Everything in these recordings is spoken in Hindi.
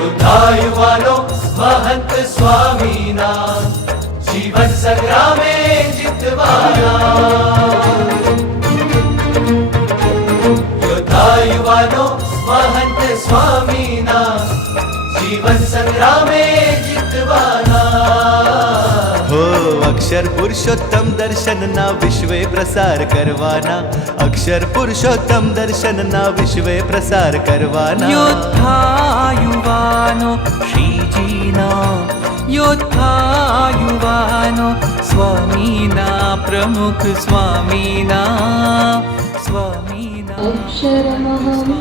योद्धा युवानो महंत स्वामीना जीवन संग्रामे जितवाना योद्धा युवानो महंत स्वामीना जीवन संग्रामे जितवाना हो अक्षर पुरुषोत्तम दर्शन ना विश्वे प्रसार करवाना अक्षर पुरुषोत्तम दर्शन ना विश्वे प्रसार करवाना योद्धा युवानो श्रीजीना योद्धा युवानो स्वामीना प्रमुख स्वामीना स्वामीना अक्षरमहं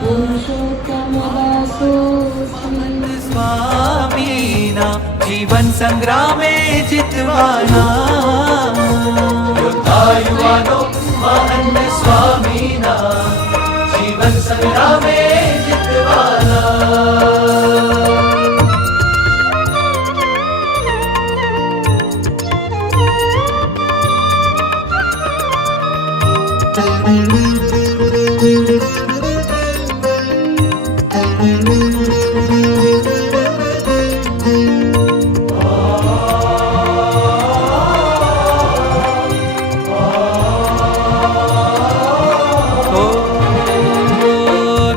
पुरुषोत्तमदासोऽस्मि स्वामीना जीवन संग्रामे जितवाना योद्धा युवानो महंत स्वामीना जीवन संग्रामे जितवाना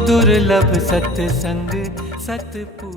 दुर्लभ सत्संग सतपु